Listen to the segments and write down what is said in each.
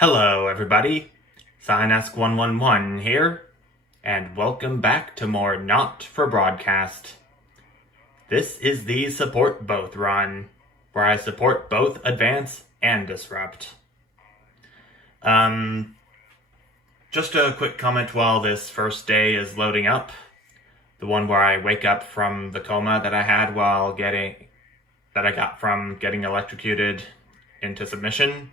Hello, everybody. ScienAsk111 here, and welcome back to more Not for Broadcast. This is the Support Both run, where I support both Advance and Disrupt. Just a quick comment while this first day is loading up. The one where I wake up from the coma that I had that I got from getting electrocuted into submission.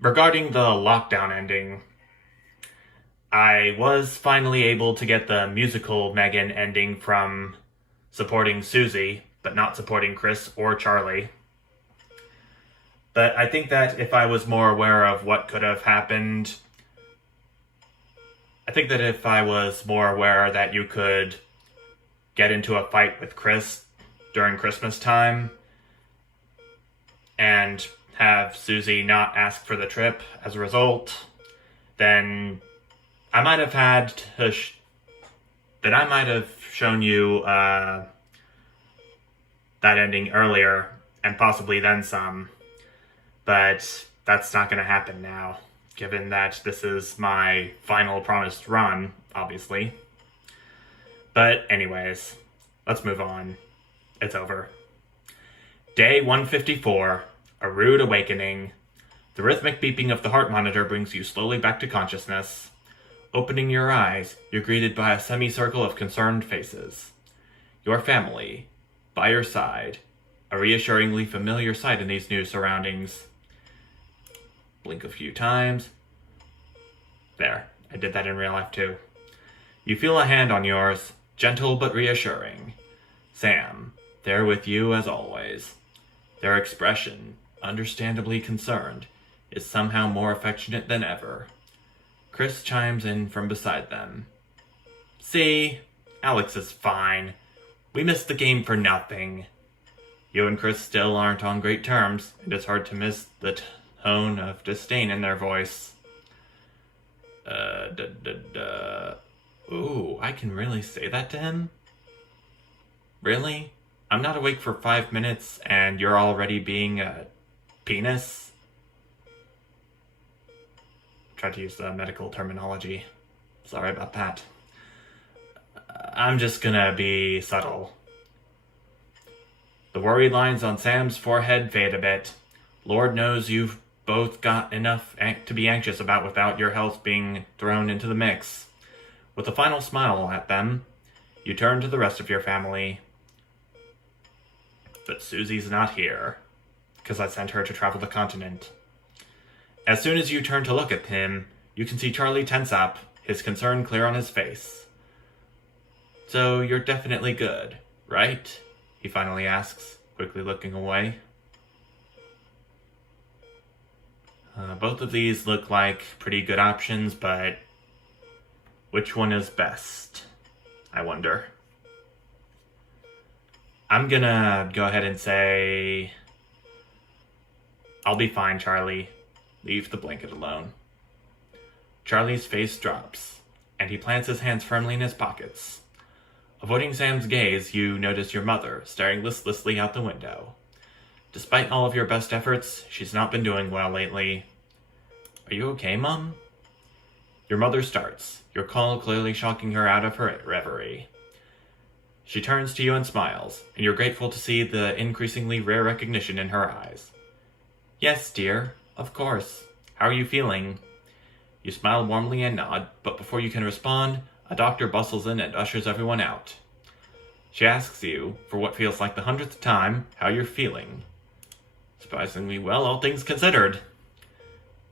Regarding the lockdown ending, I was finally able to get the musical Megan ending from supporting Susie, but not supporting Chris or Charlie. But I think that if I was more aware of what could have happened, if I was more aware that you could get into a fight with Chris during Christmas time and have Susie not ask for the trip as a result, then I might have shown you that ending earlier, and possibly then some. But that's not going to happen now, given that this is my final promised run, obviously. But anyways, let's move on. It's over. Day 154, a rude awakening. The rhythmic beeping of the heart monitor brings you slowly back to consciousness. Opening your eyes, you're greeted by a semicircle of concerned faces. Your family, by your side, a reassuringly familiar sight in these new surroundings. Blink a few times. There, I did that in real life too. You feel a hand on yours, gentle but reassuring. Sam, there with you as always. Their expression, understandably concerned, is somehow more affectionate than ever. Chris chimes in from beside them. See, Alex is fine. We missed the game for nothing. You and Chris still aren't on great terms, and it's hard to miss the tone of disdain in their voice. Ooh, I can really say that to him? Really? I'm not awake for 5 minutes, and you're already being a penis? Try to use the medical terminology. Sorry about that. I'm just gonna be subtle. The worried lines on Sam's forehead fade a bit. Lord knows you've both got enough to be anxious about without your health being thrown into the mix. With a final smile at them, you turn to the rest of your family. But Susie's not here, because I sent her to travel the continent. As soon as you turn to look at him, you can see Charlie tense up, his concern clear on his face. So you're definitely good, right? He finally asks, quickly looking away. Both of these look like pretty good options, but which one is best? I wonder. I'm gonna go ahead and say, I'll be fine, Charlie. Leave the blanket alone. Charlie's face drops, and he plants his hands firmly in his pockets. Avoiding Sam's gaze, you notice your mother staring listlessly out the window. Despite all of your best efforts, she's not been doing well lately. Are you okay, Mom? Your mother starts, your call clearly shocking her out of her reverie. She turns to you and smiles, and you're grateful to see the increasingly rare recognition in her eyes. Yes, dear, of course. How are you feeling? You smile warmly and nod, but before you can respond, a doctor bustles in and ushers everyone out. She asks you, for what feels like the 100th time, how you're feeling. Surprisingly well, all things considered.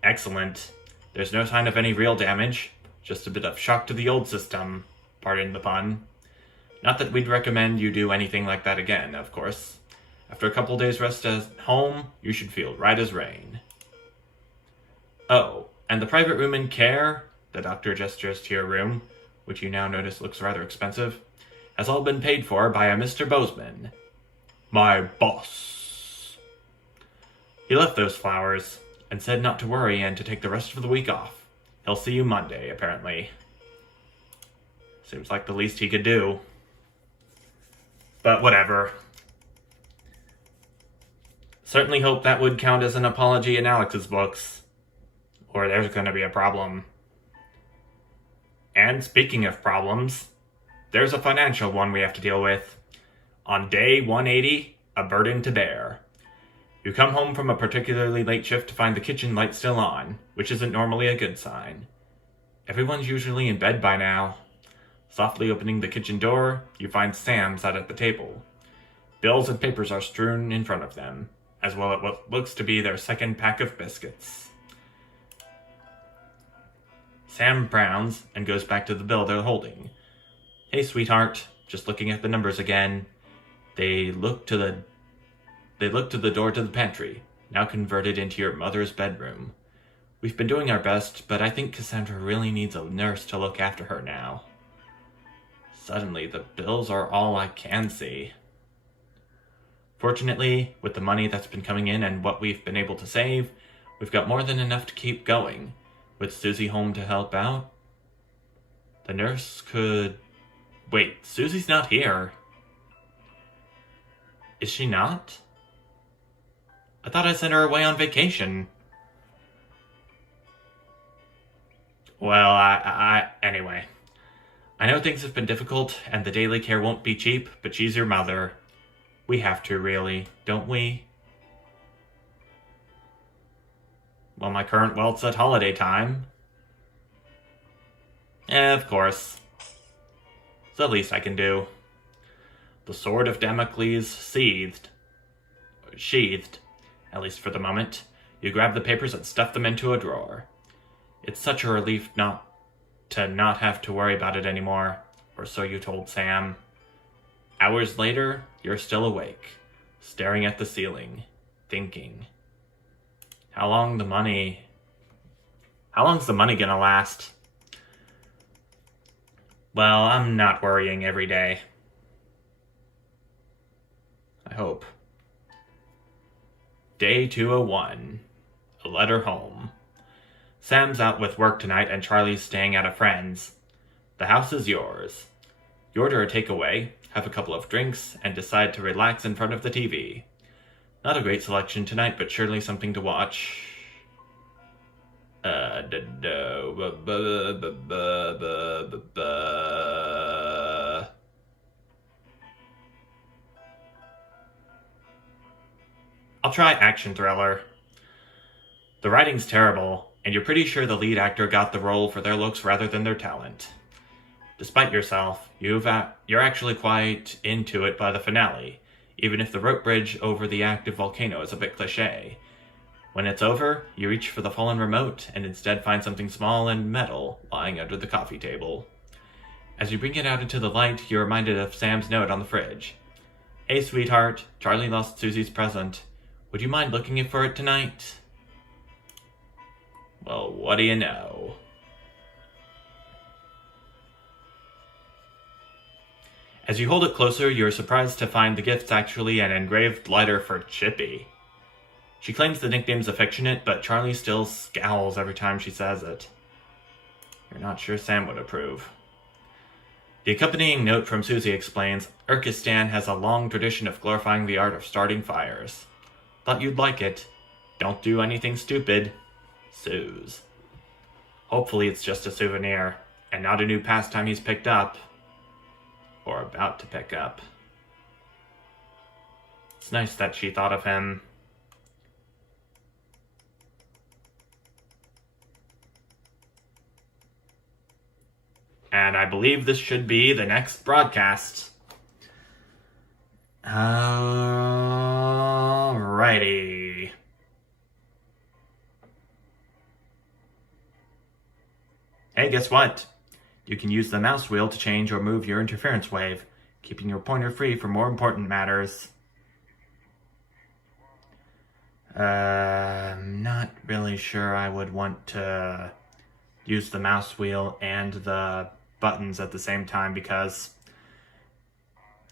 Excellent. There's no sign of any real damage, just a bit of shock to the old system, pardon the pun. Not that we'd recommend you do anything like that again, of course. After a couple days rest at home, you should feel right as rain. Oh, and the private room in care, the doctor gestures to your room, which you now notice looks rather expensive, has all been paid for by a Mr. Bozeman. My boss. He left those flowers, and said not to worry and to take the rest of the week off. He'll see you Monday, apparently. Seems like the least he could do. But whatever. Certainly hope that would count as an apology in Alex's books, or there's going to be a problem. And speaking of problems, there's a financial one we have to deal with. On day 180, a burden to bear. You come home from a particularly late shift to find the kitchen light still on, which isn't normally a good sign. Everyone's usually in bed by now. Softly opening the kitchen door, you find Sam sat at the table. Bills and papers are strewn in front of them, as well as what looks to be their second pack of biscuits. Sam frowns and goes back to the bill they're holding. Hey, sweetheart, just looking at the numbers again. They look to the door to the pantry, now converted into your mother's bedroom. We've been doing our best, but I think Cassandra really needs a nurse to look after her now. Suddenly, the bills are all I can see. Fortunately, with the money that's been coming in and what we've been able to save, we've got more than enough to keep going. With Susie home to help out, the nurse could... Wait, Susie's not here. Is she not? I thought I sent her away on vacation. Well, anyway. I know things have been difficult and the daily care won't be cheap, but she's your mother. We have to, really, don't we? Well, my current wealth's at holiday time. Of course. It's the least I can do. The sword of Damocles sheathed, at least for the moment. You grab the papers and stuff them into a drawer. It's such a relief not have to worry about it anymore, or so you told Sam. Hours later, you're still awake, staring at the ceiling, thinking. How long's the money gonna last? Well, I'm not worrying every day. I hope. Day 201. A letter home. Sam's out with work tonight and Charlie's staying at a friend's. The house is yours. You order a takeaway, have a couple of drinks, and decide to relax in front of the TV. Not a great selection tonight, but surely something to watch. I'll try action thriller. The writing's terrible, and you're pretty sure the lead actor got the role for their looks rather than their talent. Despite yourself, you're actually quite into it by the finale, even if the rope bridge over the active volcano is a bit cliché. When it's over, you reach for the fallen remote and instead find something small and metal lying under the coffee table. As you bring it out into the light, you're reminded of Sam's note on the fridge. Hey sweetheart, Charlie lost Susie's present. Would you mind looking for it tonight? Well, what do you know? As you hold it closer, you're surprised to find the gift's actually an engraved letter for Chippy. She claims the nickname's affectionate, but Charlie still scowls every time she says it. You're not sure Sam would approve. The accompanying note from Susie explains, Urkistan has a long tradition of glorifying the art of starting fires. Thought you'd like it. Don't do anything stupid. Suze. Hopefully it's just a souvenir, and not a new pastime he's picked up. Or about to pick up. It's nice that she thought of him. And I believe this should be the next broadcast. Alrighty. Hey, guess what? You can use the mouse wheel to change or move your interference wave, keeping your pointer free for more important matters. I'm not really sure I would want to use the mouse wheel and the buttons at the same time, because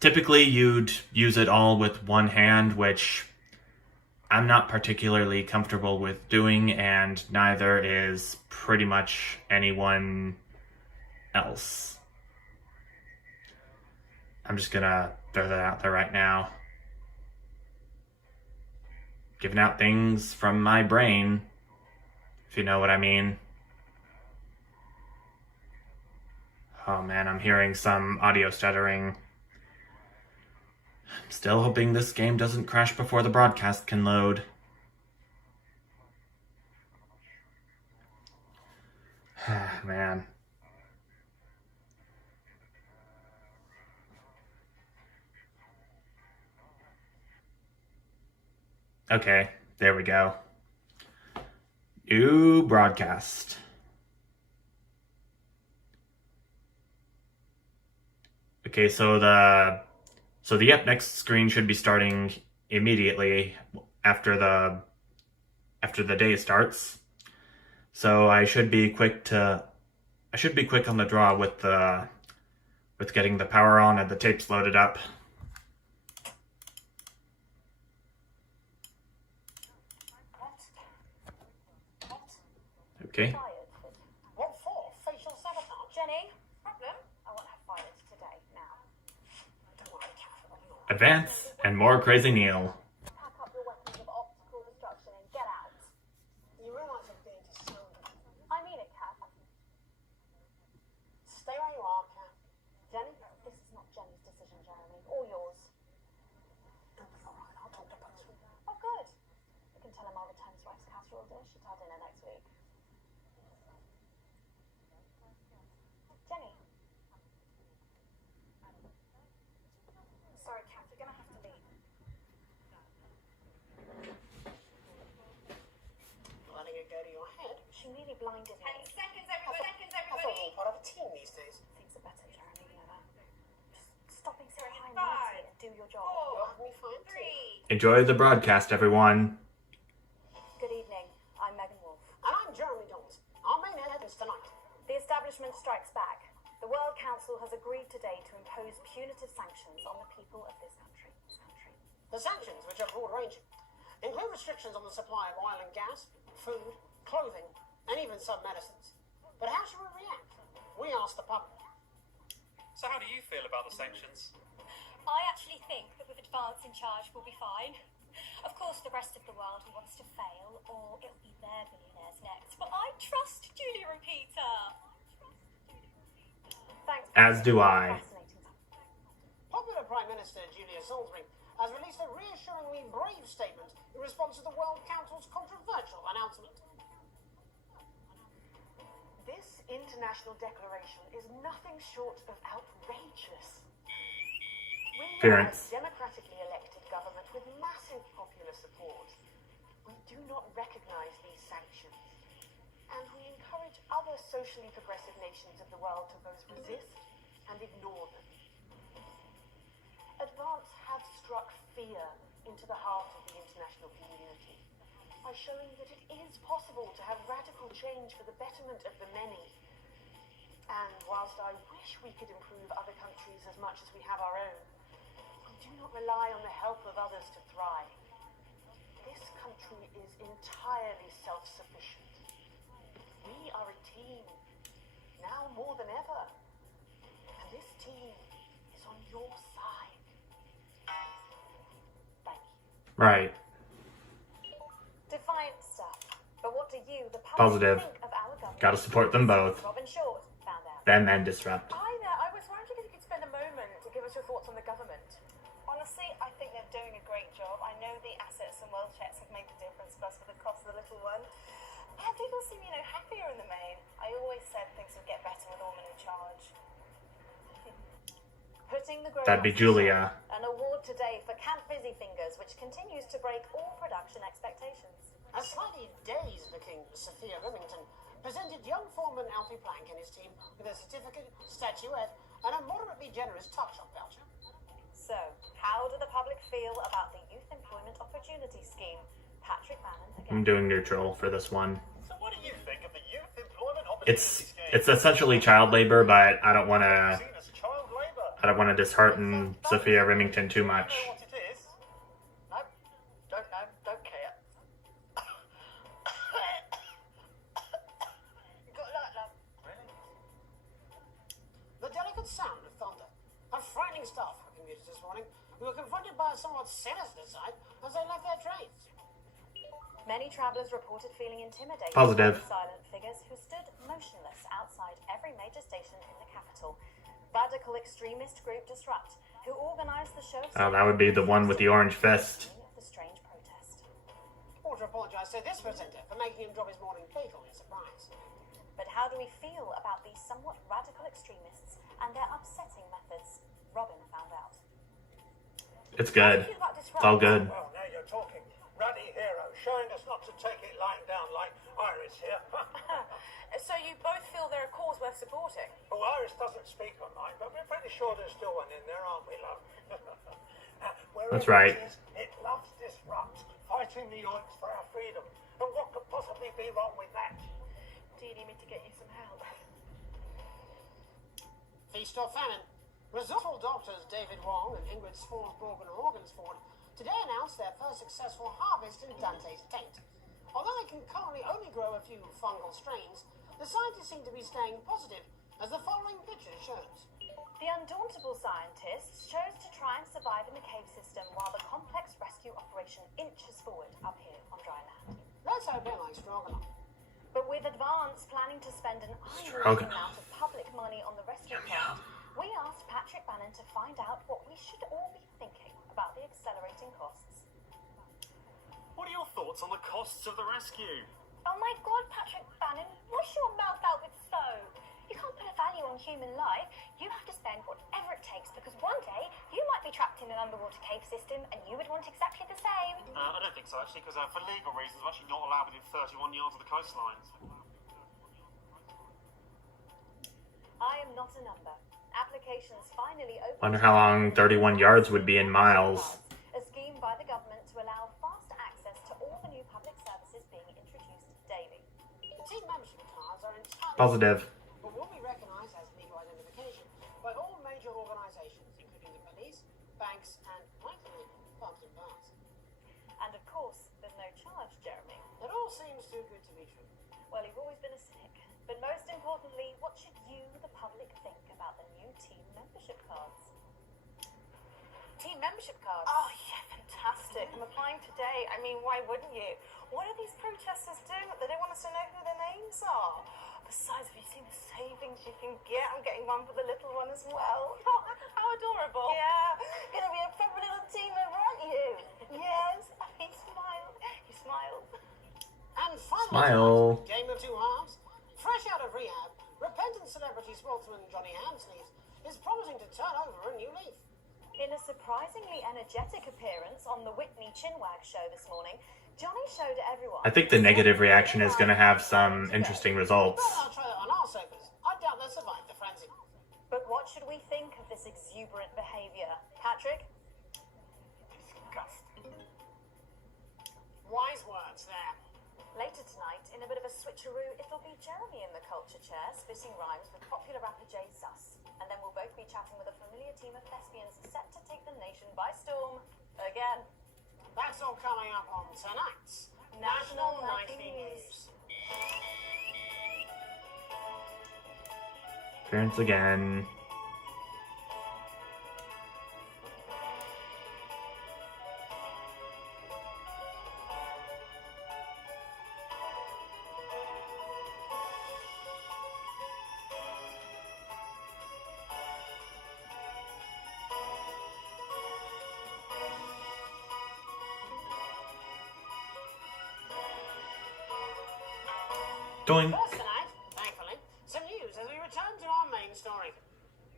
typically you'd use it all with one hand, which I'm not particularly comfortable with doing, and neither is pretty much anyone else. I'm just gonna throw that out there right now. giving out things from my brain, if you know what I mean. Oh man, I'm hearing some audio stuttering. I'm still hoping this game doesn't crash before the broadcast can load. Man. Okay, there we go. New broadcast. Okay, so the next screen should be starting immediately after the day starts. So I should be quick on the draw with getting the power on and the tapes loaded up. Okay. What for? Facial sabotage? Jenny, problem? I want her fired today, now. Don't worry, Catherine. Advance and more Crazy Neil. Pack up your weapons of optical destruction and get out. You realize I'm being disowned. I mean it, Kat. Stay where you are, Kat. Jenny? This is not Jenny's decision, Jeremy, or yours. It'll be alright, I'll talk to Postman. Oh, good. You can tell him I'll return to rice casserole dish at our dinner next week. Jenny. Sorry, Kat, you're gonna have to leave. Letting it go to your head. She nearly blinded me. 10 seconds, everybody. That's all part of a team these days. Things are better, Jeremy, you know that. Just stop being so high and mighty and do your job. You'll have me fine too. Enjoy the broadcast, everyone. Good evening. I'm Megan Wolf. And I'm Jeremy Dawes. Our main head is tonight. The establishment strikes back. The World Council has agreed today to impose punitive sanctions on the people of this country. The sanctions, which are broad-ranging, include restrictions on the supply of oil and gas, food, clothing, and even some medicines. But how should we react? We asked the public. So how do you feel about the sanctions? I actually think that with Advance in charge we'll be fine. Of course, the rest of the world wants to fail, or it'll be their billionaires next. But I trust Julia and Peter. Thanks. As do I. Fascinating. Popular Prime Minister Julia Salisbury has released a reassuringly brave statement in response to the World Council's controversial announcement. This international declaration is nothing short of outrageous. We are a Appearance. democratically elected government with massive popular support. We do not recognize these sanctions, and we encourage other socially progressive nations of the world to both resist and ignore them. Advance have struck fear into the heart of the international community by showing that it is possible to have radical change for the betterment of the many. And whilst I wish we could improve other countries as much as we have our own, we do not rely on the help of others to thrive. This country is entirely self-sufficient. We are a team, now more than ever. And this team is on your side. Thank you. Right. Defiant stuff. But what do you, the public, Positive. think of our government? Gotta support them both. Robin Short found out. Then disrupt. Hi there, I was wondering if you could spend a moment to give us your thoughts on the government. Honestly, I think they're doing a great job. I know the assets and wealth checks have made the difference for us for the cost of the little one. Yeah, people seem, happier in the main. I always said things would get better with Orman in charge. Putting the That'd be grown-ups Julia. to shame. An award today for Camp Busy Fingers, which continues to break all production expectations. A slightly dazed looking Sophia Remington presented young foreman Alfie Plank and his team with a certificate, statuette, and a moderately generous tuck shop voucher. So, how do the public feel about the Youth Employment Opportunity Scheme? Patrick Bannon I'm again. doing neutral for this one. So what do you think of the Youth Employment Opportunity Scheme? It's essentially child labor, but I don't want to Seen as child labour. dishearten Sophia Remington too Do you much. know what it is? No, don't know, don't care. Good luck, love. Really? The delicate sound of thunder. A frightening stuff for commuters this morning who were confronted by a somewhat sinister sight as they left their trains. Many travellers reported feeling intimidated Positive. by the silent figures who stood motionless outside every major station in the capital. Radical extremist group Disrupt, who organised the show. Oh, that would be the one with the orange fist. The strange protest. I want to apologise to this presenter for making him drop his morning bagel in surprise. But how do we feel about these somewhat radical extremists and their upsetting methods? Robin found out. It's good. It's all good. Well, now you're talking. Ruddy hero, showing us not to take it lying down like Iris here. So you both feel they're a cause worth supporting? Oh, Iris doesn't speak online, but we're pretty sure there's still one in there, aren't we, love? That's right. It loves Disrupt, fighting the Yoinks for our freedom. And what could possibly be wrong with that? Do you need me to get you some help? Feast or famine. Resourceful doctors David Wong and Ingrid Swansborg and Organsford today announced their first successful harvest in Dante's taint. Although they can currently only grow a few fungal strains, the scientists seem to be staying positive, as the following picture shows. The undauntable scientists chose to try and survive in the cave system while the complex rescue operation inches forward up here on dry land. Let's hope they're like Stroganoff. But with Advance planning to spend an Stroganoff. eye-watering amount of public money on the rescue project, we asked Patrick Bannon to find out what we should all be thinking about the accelerating costs. What are your thoughts on the costs of the rescue? Oh my God, Patrick Bannon, wash your mouth out with soap. You can't put a value on human life. You have to spend whatever it takes because one day you might be trapped in an underwater cave system and you would want exactly the same. I don't think so, actually, because for legal reasons, I'm actually not allowed within 31 yards of the coastlines. I am not a number. Applications finally open. Wonder how long 31 yards would be in miles. A scheme by the government to allow fast access to all the new public services being introduced daily. Team membership cards are entirely Positive. but will be recognised as legal identification by all major organisations, including the police, banks, and rightly pubs and bars. And of course, there's no charge, Jeremy. It all seems too good to be true. Well, you've always been a cynic. But most importantly, what should you, the public, think about the new team membership cards? Team membership cards? Oh, yeah, fantastic. I'm applying today. I mean, why wouldn't you? What are these protesters doing? They don't want us to know who their names are. Besides, have you seen the savings you can get? I'm getting one for the little one as well. How adorable. Yeah, gonna be a proper little team member, aren't you? Yes. He smiled. He smiled. And finally, Smile. game of two halves. Fresh out of rehab, repentant celebrity sportsman Johnny Hamsleys is promising to turn over a new leaf. In a surprisingly energetic appearance on the Whitney Chinwag show this morning, Johnny showed everyone. I think the negative reaction is going to have some interesting results. Well, I'll try that on our sofas. I doubt they'll survive the frenzy. But what should we think of this exuberant behaviour? Patrick? Disgusting. Wise words there. Later tonight, in a bit of a switcheroo, it'll be Jeremy in the culture chair, spitting rhymes with popular rapper Jay Zus. And then we'll both be chatting with a familiar team of thespians set to take the nation by storm again. That's all coming up on tonight's National Nightly Nightly News. Appearance again. Doing. First tonight, thankfully, some news as we return to our main story.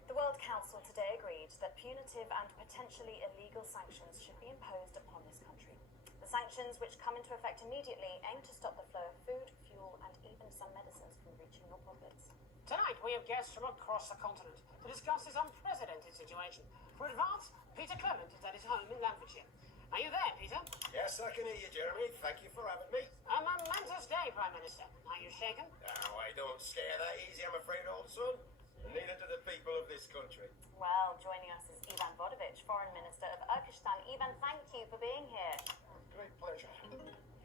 The World Council today agreed that punitive and potentially illegal sanctions should be imposed upon this country. The sanctions, which come into effect immediately, aim to stop the flow of food, fuel, and even some medicines from reaching your pockets. Tonight, we have guests from across the continent to discuss this unprecedented situation. For Advance, Peter Clement is at his home in Lancashire. Are you there, Peter? Yes, I can hear you, Jeremy. Thank you for having me. A momentous day, Prime Minister. Are you shaken? Now, I don't scare that easy, I'm afraid, old son. And neither do the people of this country. Well, joining us is Ivan Vodovich, Foreign Minister of Urkistan. Ivan, thank you for being here. Great pleasure.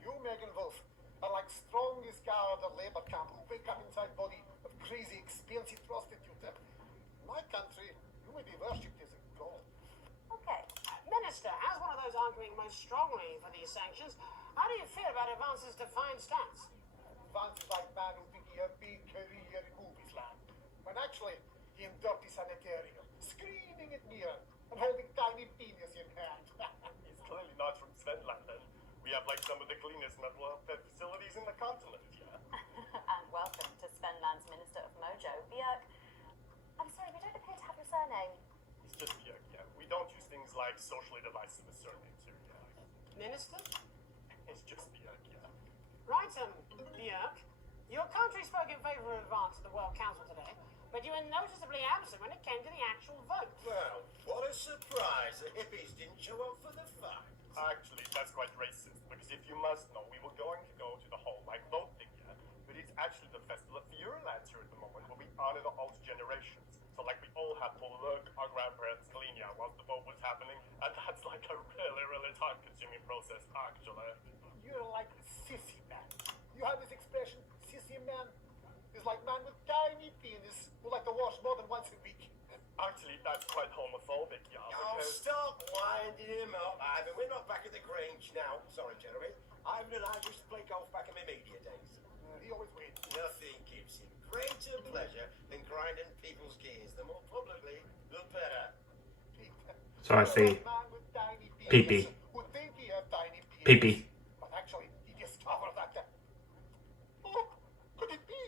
You, Megan Wolf, are like strongest guard of Labour camp who wake up inside body of crazy, expensive prostitute. In my country, you may be worshipped as a god. Okay. Minister, as one of those arguing most strongly for these sanctions, I do you feel about Avance's defiant stance? Vance is like man who think he have big career in movies land. When actually, he in dirty sanitarium, screaming at mirror and holding tiny penis in hand. He's clearly not from Svenland then. We have like some of the cleanest mental health facilities in the continent, yeah? And welcome to Svenland's Minister of Mojo, Björk. I'm sorry, we don't appear to have your surname. It's just Björk, yeah. We don't use things like socially divisive surnames here, yeah. Minister? It's just Björk, yeah. Right, Björk. Your country spoke in favour of Advance at the World Council today, but you were noticeably absent when it came to the actual vote. Well, what a surprise. The hippies didn't show up for the fight. Actually, that's quite racist, because if you must know, we were going to go to the whole, like, vote thing, yeah? But it's actually the Festival of Feuerlands here at the moment, where we honor the old generations. So, like, we all had to look our grandparents clean, yeah, whilst the vote was happening, and that's, like, a really, really time-consuming process, actually. You're like sissy man. You have this expression, sissy man? It's like man with tiny penis who like to wash more than once a week. Actually, that's quite homophobic, yeah, Oh, because... stop winding him up, Ivan. We're not back at the Grange now. Sorry, Jeremy. Ivan and I used to play golf back in my media days. He always wins. Nothing gives him greater pleasure than grinding people's gears. The more publicly, the better. So I see. Man with tiny penis Pee-pee. who think he have tiny penis. Pee-pee. But actually, he discovered that. Oh, could it be?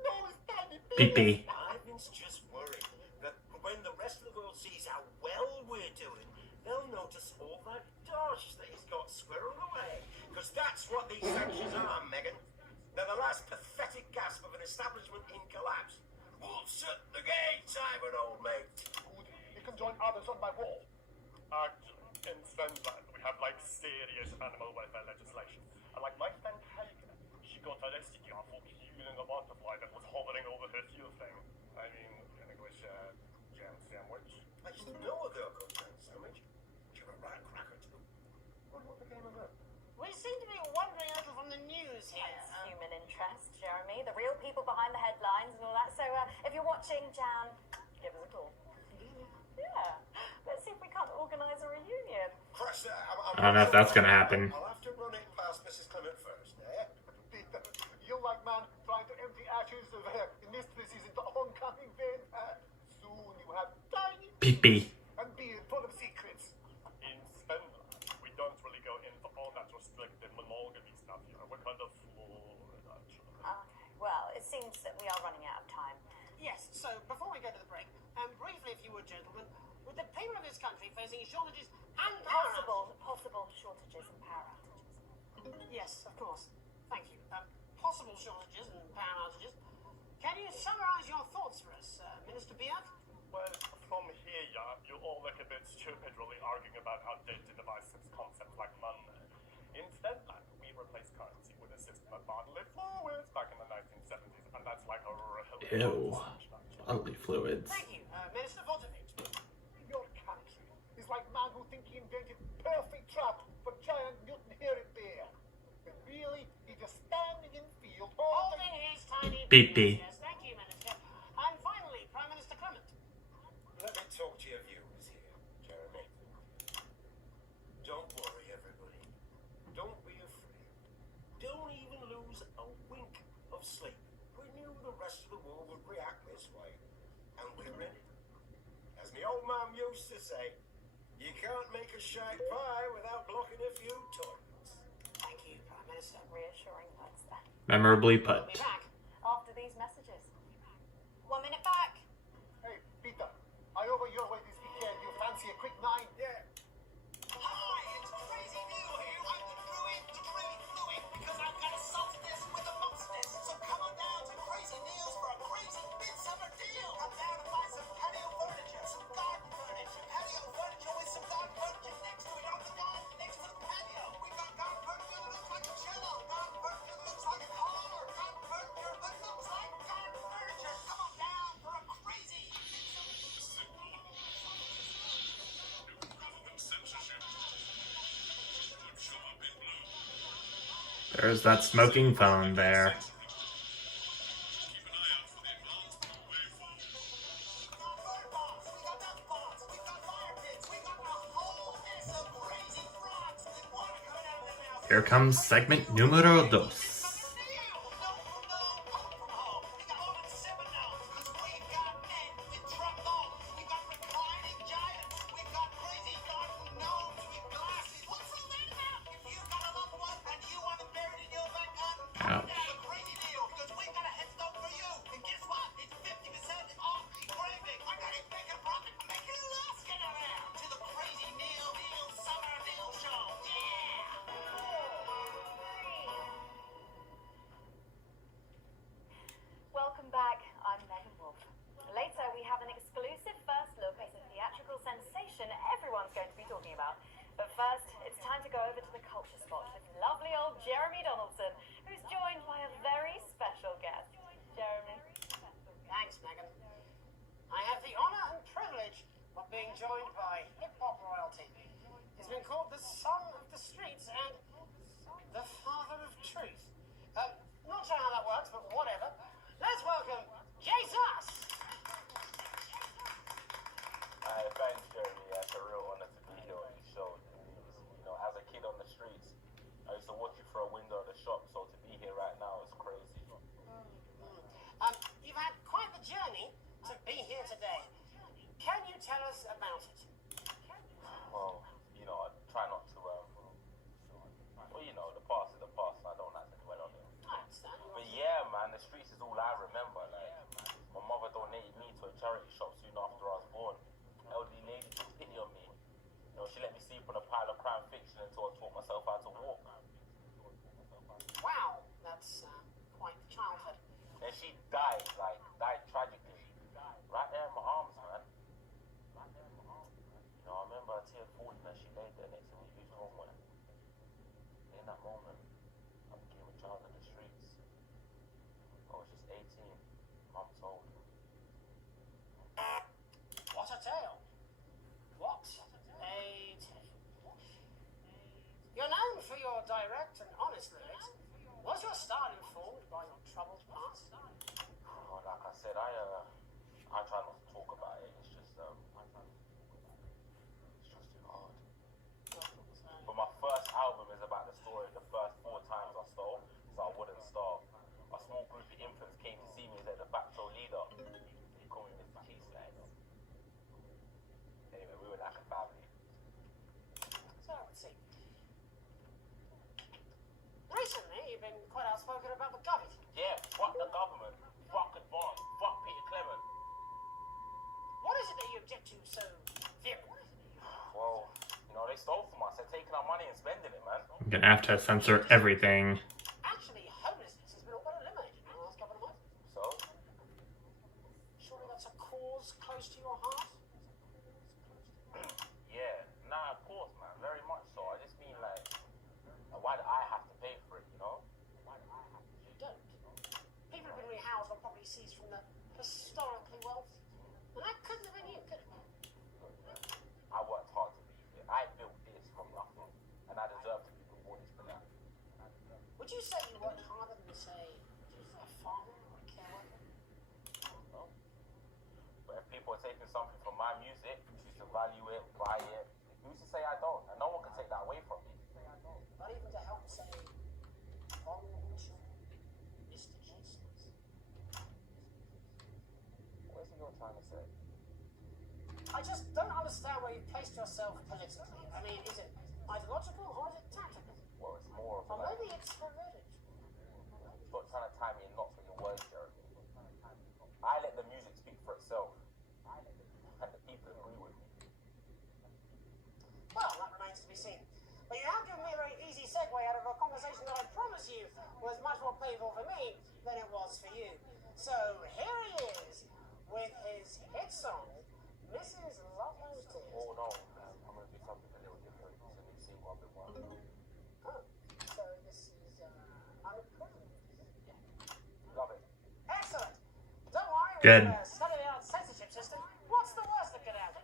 No, it's tiny penis. Pee-pee. Ivan's just worried that when the rest of the world sees how well we're doing, they'll notice all that dosh that he's got squirreled away. Because that's what these sanctions are, Megan. They're the last pathetic gasp of an establishment in collapse. We'll shut the gates, Ivan, old mate. Good. You can join others on my wall. Actually, in Svenland, we have, like, serious animal welfare legislation. And, like, my friend Helga, she got arrested, yeah, for killing a butterfly that was hovering over her fuel thing. I mean, in English, jam sandwich. I used to know a girl called Jane Sandwich. She was a right cracker, too. What became of her? We seem to be wandering a little from the news here. It's human interest, Jeremy. The real people behind the headlines and all that. So if you're watching, Jan, give us a call. Yeah. Let's see if we can't organise a reunion. Crush that. I don't know if that's gonna happen. I'll have to run it past Mrs. Clement first, eh? Peter, you like man trying to empty ashes of mistresses into oncoming vein. Soon you have tiny Pee-pee. and beard full of secrets. In Svenland, we don't really go into all that restrictive monogamy stuff, you know. We're kind of fluid, actually. Okay. Well, it seems that we are running out of time. Yes, so before we go to the break, briefly, if you would, gentlemen, with the people of this country facing shortages and Possible shortages and power outages. Yes, of course. Thank you. Possible shortages and power outages. Can you summarise your thoughts for us, Minister Björk? Well, from here, yeah, you all look a bit stupid really arguing about outdated devices, concepts like money. Instead, like, we replaced currency with a system of bodily fluids back in the 1970s, and that's like a really... Ew. Bodily fluids. Thank you, Minister Votovich. Your country is like man who think he invented perfect trap for giant Newton-haired bear. But really, he just standing in field Holding his tiny Pee-pee. penis. Yes, thank you, Minister. And finally, Prime Minister Clement. Let me talk to your viewers here, Jeremy. Don't worry, everybody. Don't be afraid. Don't even lose a wink of sleep. We knew the rest of the world would react this way, and we're ready. As my old man used to say, you can't make a shag pie without blocking a few toilets. Thank you, Prime Minister. Reassuring words there. Memorably We'll put. be back. After these messages. 1 minute back. Hey, Peter, I over your way this weekend. You fancy a quick 9? Yeah. Hi, it's Crazy Neil here. I'm the fluid, because I've got to salt this with the mostness. So come on down to Crazy Neil's for a crazy midsummer deal. Come down and buy some patio furniture, some garden furniture. Patio furniture with some garden furniture next to it on the garden, next to the patio. We got garden furniture that looks like a cello, garden furniture that looks like a car, garden furniture that looks like garden furniture. Come on down for a crazy There's that smoking phone there. Here comes segment numero dos. Ouch. Welcome back, I'm Megan Wolf. Later we have an exclusive first look at a theatrical sensation everyone's going to be talking about. But first, it's time to go over to the culture spot with lovely old Jeremy Donaldson, who's joined by a very special guest. Jeremy. Thanks, Megan. I have the honor and privilege of being joined by hip-hop royalty. He's been called the son of the streets and the father of truth. Not sure how that works, but whatever. Let's welcome Jesus! Thanks, Jeremy. It's a real honor to be here on your show. You know, as a kid on the streets, I used to watch you through a window of the shop, so to be here right now is crazy. You've had quite the journey to be here today. Can you tell us about it? Well, you know, I try not to, well, you know, the past is the past, I don't like to dwell on it. I understand. But yeah, man, the streets is all I remember. Like, my mother donated me to a charity shop soon after I was born. Elderly lady took pity on me. You know, she let me sleep on a pile of crime fiction until I taught myself how to walk. Wow, that's quite the childhood. And she died tragically. Right there in my arms, man. You know, I remember a tear falling as she laid there next to me, who's home with. In that moment, I became a child in the streets. I was just 18, months old. What a tale. What a tale. You're known for your direct and honest lyrics. Was your style informed by your troubled past? Well, like I said, I try not to talk about it. It's just too hard. But my first album is about the story of the first 4 times I stole, so I wouldn't starve. A small group of infants came to see me as their de facto leader. They call me Mr. Cheese Slice. Anyway, we were like a family. So, let's see. Recently, you've been quite outspoken about the government. Yeah, fuck the government, fuck advance, fuck Peter Clement. What is it that you object to so vehemently? Well, you know, they stole from us. They're taking our money and spending it, man. I'm gonna have to censor everything. Actually, homelessness has been all but eliminated in the last couple of months. So? Surely that's a cause close to your heart? Yeah, nah, of course, man. Very much so. I just mean, like, why do I have to pay for it, you know? You don't. People have been rehoused on property seized from the historically wealthy. And that couldn't have been you, could it? I worked hard to be here. I built this from nothing, and I deserve to be rewarded for that. Would you say you worked harder than, say, a farmer or a care worker? No. But if people are taking something from my music, choose to value it, buy it, who's to say I don't? And no one can take that away from me. Not even to help, say, vulnerable children, Mr. Jesus. What is it you're trying to say? I just don't understand where you placed yourself politically. I mean, is it ideological or is it tactical? Well, it's more of Or like, maybe it's hereditary. stop trying to tie me in knots with your words, Jeremy. I let the music speak for itself, and the people agree with me. Well, that remains to be seen. But you have given me a very easy segue out of a conversation that I promise you was much more painful for me than it was for you. So here he is with his hit song, Mrs. Lovely's Tears. Oh no, I'm gonna do something a little different. It's a new single I've been working on. Oh, so this is unprivileged. Love it. Excellent. Don't worry, Good. we've studied our censorship system. What's the worst that could happen?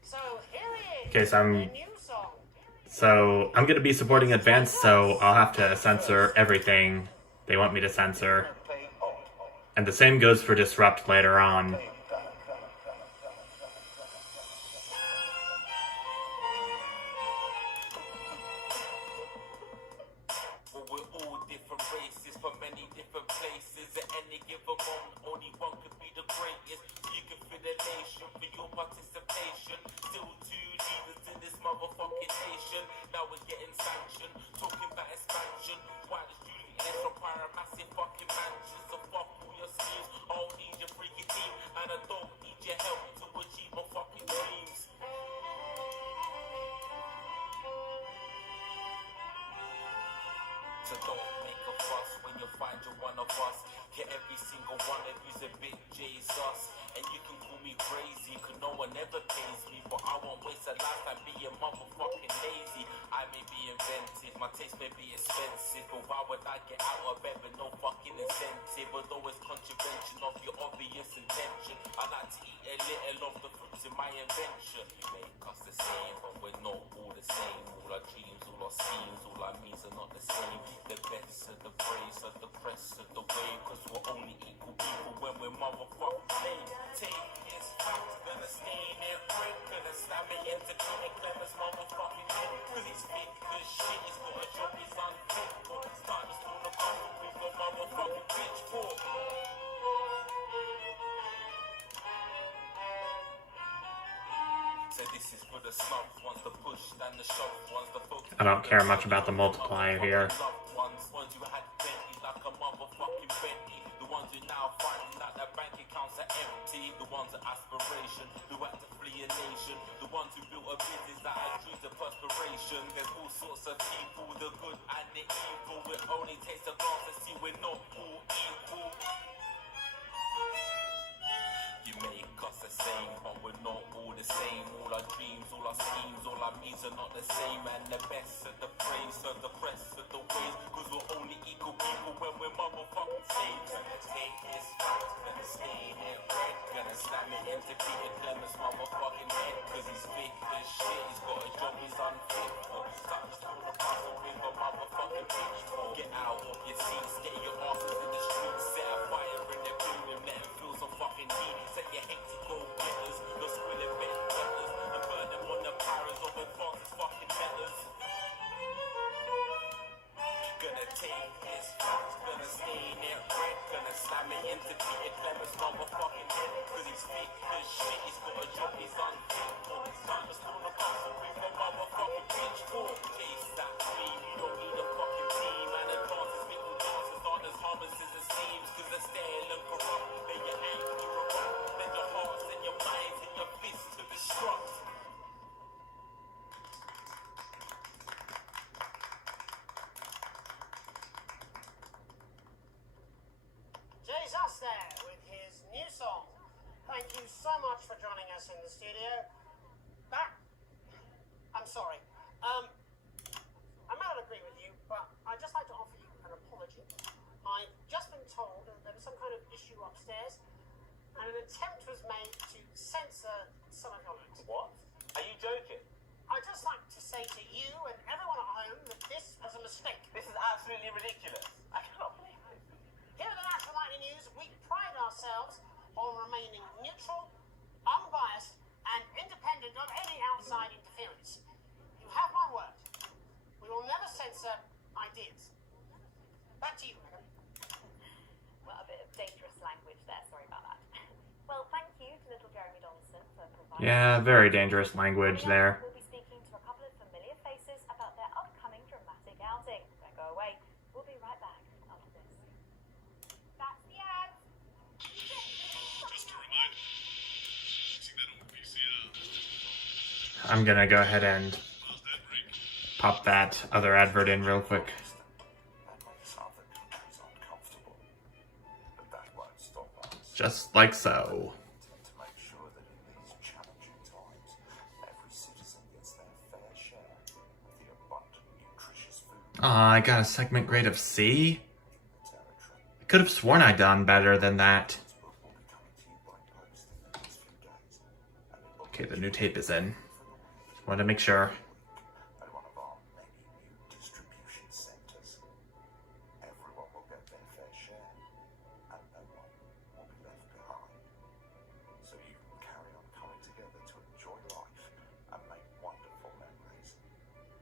So here he is. Okay, so the new song. So I'm gonna be supporting Advance, so I'll have to censor everything they want me to censor. And the same goes for Disrupt later on. nation for your participation. Still two leaders in this motherfucking nation. Now we're getting sanctioned, talking about expansion. Why the student heads require a massive fucking mansion? So fuck all your schemes. I don't need your freaky team, and I don't need your help to achieve my fucking dreams. So don't make a fuss when you find you're one of us. Get every single one of you's a bit Jesus. And you can call me crazy, cause no one ever pays me. But I won't waste a lifetime being motherfucking lazy. I may be inventive, my taste may be expensive, but why would I get out of bed with no fucking incentive? Although it's contravention of your obvious intention, I like to eat a little of the fruits in my invention. You make us the same, but we're not all the same. All our dreams, all our schemes, all our means are not the same. The best of the praise of the press of the wave, cause we're only equal people when we're motherfucking slaves. Take his facts, gonna stain it red, gonna slam it into Tony Clever's motherfucking head. Cause he's fit as shit, he's got a job he's unfit for. It's time to pull the bottle with a motherfucking pitchfork. So this is for the snubs, ones the push and the shove, ones the focus. I don't care much about the multiplier here. Ones who had plenty like a motherfucking Bentley. The ones who now finding out their bank accounts are empty. The ones of aspiration, who had to flee a nation. The ones who built a business that had dreams of perspiration. There's all sorts of people, the good and the evil. It only takes a glance to see we're not all equal. You make us the same, but we're not all the same. All our dreams, all our schemes, all our means are not the same. And the best of the praise, of the press of the ways, cause we're only equal people when we're motherfucking slaves. Gonna take this fact, gonna stain it red, gonna slam it into Peter Clemens' motherfucking head. Cause he's fit as shit, he's got a job he's unfit for. Start to pull the puzzle with a motherfucking pitchfork. Get out of your seats, get your asses in the streets. Set a fire in their building, let them feel some fucking heat. Set your hate to go getters, go squilling bit weathers, and burn them on the pyres of advanced fucking methods. Gonna take his facts, gonna stain it red, gonna slam it into Peter Clemens' motherfucking head. Cause he's fit as shit, he's got a job he's unfit for. Time to pull the puzzle with a motherfucking pitchfork. Chase that dream, you don't need a fucking team. And advances, little dances aren't as harmless as it seems. Cause they're stale and corrupt, then your anger erupt. Then your hearts and your minds and your fists to destruct. Jesus there with his new song. Thank you so much for joining us in the studio. I'm sorry. I might not agree with you, but I'd just like to offer you an apology. I've just been told that there was some kind of issue upstairs, and an attempt was made to censor some of your looks. What? Are you joking? I'd just like to say to you and everyone at home that this was a mistake. This is absolutely ridiculous. I cannot believe this. Here at the National Lightning News, we pride ourselves on remaining neutral, unbiased, and independent of any outside interference. You have my word. We will never censor ideas. Back to you, Megan. Well, a bit of dangerous language there, sorry about that. Well, thank you to little Jeremy Donaldson for providing... Yeah, very dangerous language there. We'll be speaking to a couple of familiar faces about their upcoming dramatic outing. Don't go away. We'll be right back after this. That's the ad. Just a reminder, fixing that old VCR. I'm gonna go ahead and How's that break? pop that other advert in real quick. That makes other countries uncomfortable. But that won't stop us. Just like so. To make sure that in these challenging times, every citizen gets their fair share of the abundant, nutritious food Aw, I got a segment grade of C? in the territory. I could have sworn I'd done better than that. This book will be coming to you by post in the next few days. And it will Okay, the new tape is in. for the week Want to make sure. at one of our many new distribution centres. Everyone will get their fair share, and no one will be left behind. So you can carry on coming together to enjoy life and make wonderful memories.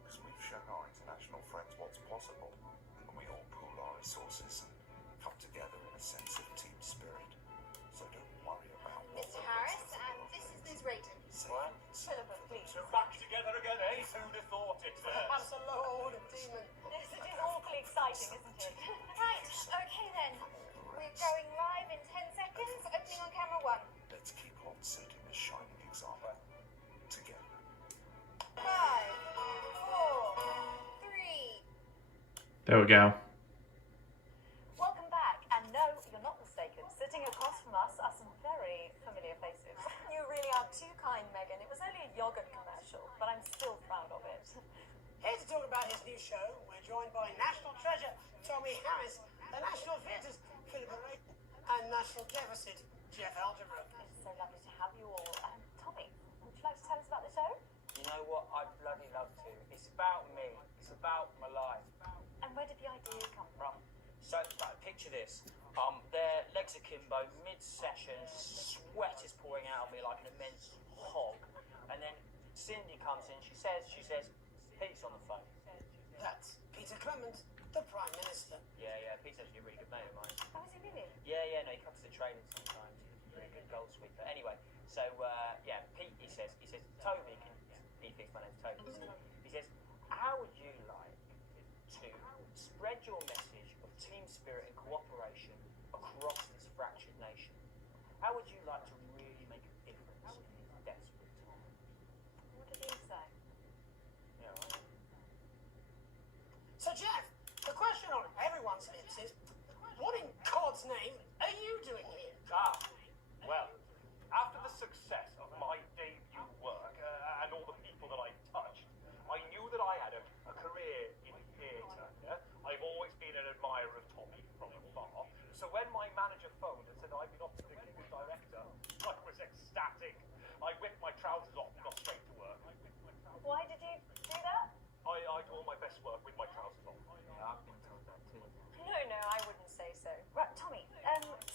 Because we've shown our international friends what's possible, and we all pool our resources and come together in a sense of team spirit. So don't worry about what Mr. the Harris rest of the and world There we go. Welcome back, and no, you're not mistaken. Sitting across from us are some very familiar faces. You really are too kind, Megan. It was only a yogurt commercial, but I'm still proud of it. Here to talk about his new show, we're joined by National Treasure Tommy Harris, the National Theatre's Philippa Ray, and National Deficit Jeff Algebra. It's so lovely to have you all. Tommy, would you like to tell us about the show? You know what? I'd bloody love to. It's about me. It's about my life. And where did the idea come from? So, like, picture this. Their legs akimbo, mid-session, sweat is pouring out of me like an immense hog. And then Cindy comes in, she says, Pete's on the phone. That's Peter Clement, the Prime Minister. Yeah, Pete's actually a really good mate of mine. Oh, is he really? Yeah, no, he comes to the training sometimes. He's a really good goal sweeper. Anyway, so, Pete, he says, Toby, he thinks my name's Toby. He says, how would you like to spread your message of team spirit and cooperation across this fractured nation? How would you like to really make a difference in these desperate times? What did he say? Yeah, right. So, Jeff, the question on everyone's lips is, what in God's name are you doing here? Well, after the success of my debut work and all the people that I've touched, I knew that I had a career in theatre. Yeah? I've always been an admirer of Tommy from afar. So when my manager phoned and said I'd been offered the gig as director, I was ecstatic. I whipped my trousers off and got straight to work. Why did you do that? I do all my best work with my trousers off. I've been told that too. No, I wouldn't say so. Right, Tommy,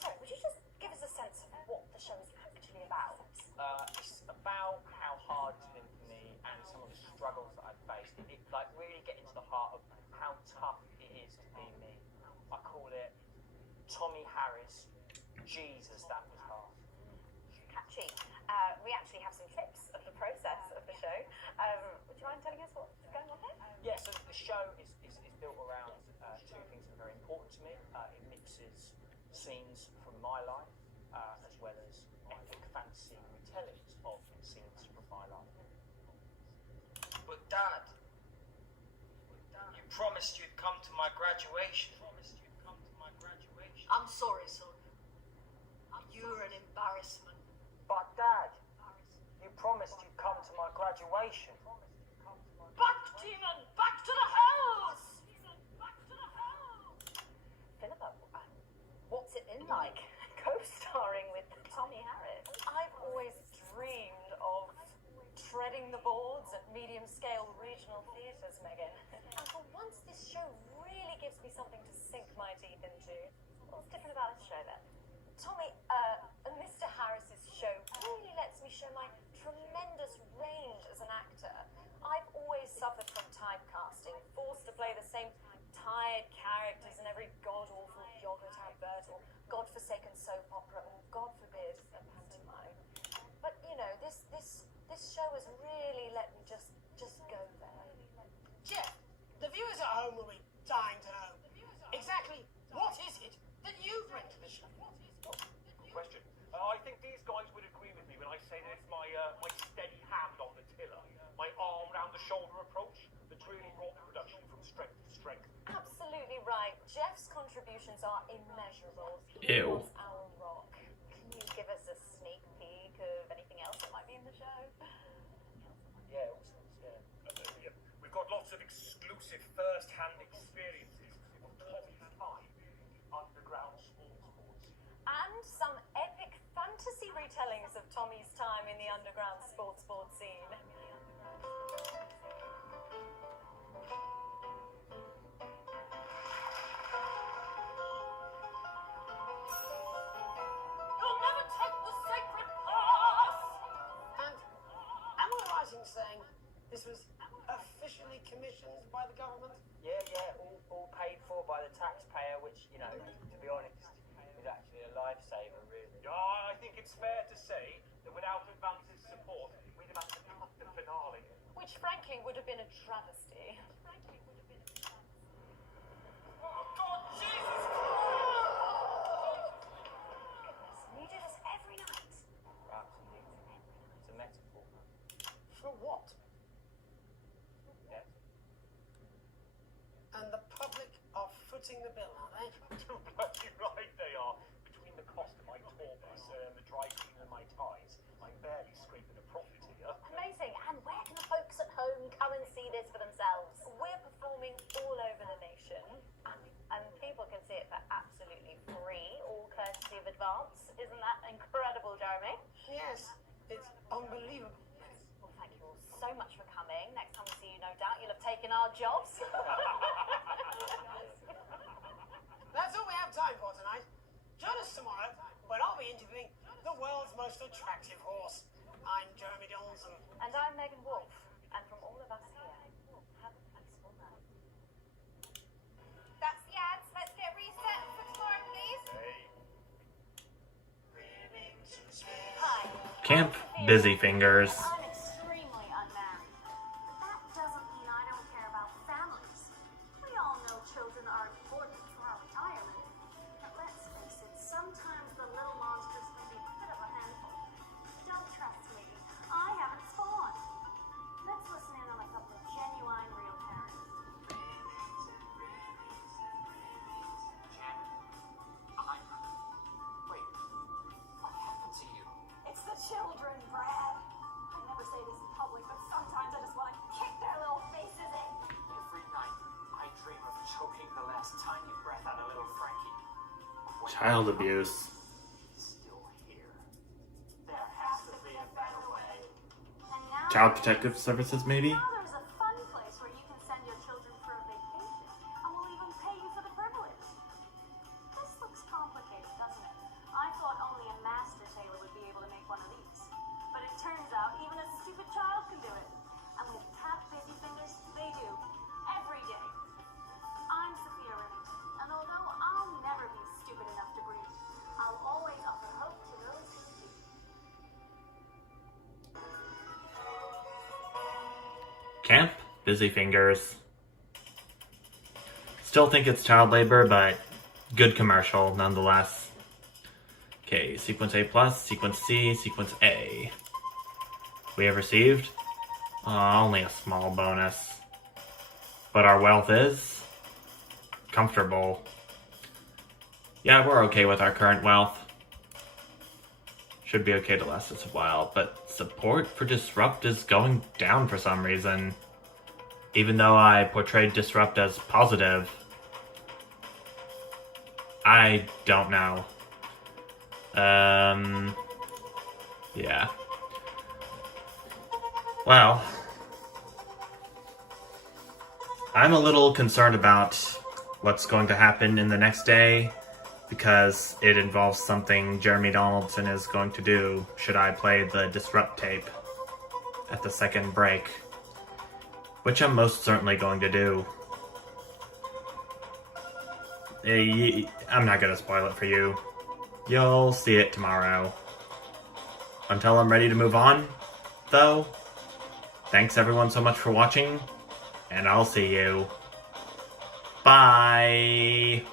sorry, would you just give us a sense of what the show is actually about? It's about how hard it's been for me and some of the struggles that I've faced. It like really get into the heart of how tough it is to be me. I call it Tommy Harris. Jesus, that was hard. Catchy. We actually have some clips of the process of the show. Would you mind telling us what's going on there? Yeah, so the show is built around two things that are very important to me. It mixes scenes from my life as well as epic fantasy retellings of scenes from my life. But Dad, you promised you'd come to my graduation. I'm sorry, son. You're an embarrassment. But Dad, you promised you'd come to my graduation. Back, demon! Back to the house! Philippa, what's it been like co-starring with Tommy Harris? I've always dreamed of treading the boards at medium-scale regional theatres, Megan. And for once, this show really gives me something to sink my teeth into. What's different about this show, then? Tommy, Mr. Harris's show really lets me show my tremendous range as an actor. I've always suffered from typecasting, forced to play the same tired characters in every god-awful yogurt advert or godforsaken soap opera or, God forbid, a pantomime. But, you know, this show has really let me just go there. Jeff, the viewers at home will be dying to know exactly what is it that you bring to the show. Question. I think these guys would agree with me when I say that it's my steady hand on the tiller, my arm round the shoulder approach that's really brought the production from strength to strength. Absolutely right. Jeff's contributions are immeasurable. He Ew. was our rock. Can you give us a sneak peek of anything else that might be in the show? Yeah, all sorts, yeah. We've got lots of exclusive first-hand experiences of Tommy's time underground sports. And some epic fantasy retellings of Tommy's time in the underground sports board scene. You'll never take the sacred path! And am I right in saying this was officially commissioned by the government? Yeah, all paid for by the taxpayer, which, you know, to be honest, is actually a lifesaver, really. I think it's fair to say that without Advance's support, we'd have had to cut the finale. Which frankly would have been a travesty. Oh, God, Jesus Goodness, and you do this every night. Absolutely. It's a metaphor. For what? Yes. And the public footing the bill, are they? Too bloody right they are. Between the cost of my tour bus and the dry cleaning of my ties, I'm barely scraping a profit here. Amazing. And where can the folks at home come and see this for themselves? We're performing all over the nation, and people can see it for absolutely free, all courtesy of Advance. Isn't that incredible, Jeremy? Yes, it's unbelievable. Well, thank you all so much for coming. Next time we see you, no doubt you'll have taken our jobs. That's all we have time for tonight. Join us tomorrow, when I'll be interviewing the world's most attractive horse. I'm Jeremy Donaldson. And I'm Megan Wolf. And from all of us here, have a peaceful night. That's the ads. Let's get reset for tomorrow, please. Hi. Camp Busy Fingers. I'm extremely unmarried. That doesn't mean I don't care about families. We all know children are important for our retirement. But let's face it, sometimes the little monsters can be a bit of a handful. Don't trust me. I haven't spawned. Let's listen in on a couple of genuine real parents. Wait, what happened to you? It's the children, Brad. I never say this in public, but sometimes I just want to kick their little faces in. Every night, I dream of choking the last tiny breath out of little Frankie. When Child abuse. he's still here. There has to be a better way. And now Child Protective Services, maybe? now there's a fun place where you can send your children for a vacation, and we'll even pay you for the privilege. This looks complicated, doesn't it? I thought only a master tailor would be able to make one of these. But it turns out even a stupid child can do it. And with Camp Busy Fingers, they do. Every day. I'm Sophia Remington, and although I'll never be stupid enough to breathe, I'll always offer hope to those who do. Camp Busy Fingers. Still think it's child labor, but good commercial nonetheless. Okay, sequence A plus, sequence C, sequence A. We have received only a small bonus, but our wealth is comfortable. Yeah, we're okay with our current wealth. Should be okay to last us a while, but support for Disrupt is going down for some reason. Even though I portrayed Disrupt as positive. I don't know. Yeah. Well, I'm a little concerned about what's going to happen in the next day, because it involves something Jeremy Donaldson is going to do should I play the Disrupt tape at the second break, which I'm most certainly going to do. I'm not going to spoil it for you. You'll see it tomorrow. Until I'm ready to move on, though, thanks everyone so much for watching, and I'll see you. Bye!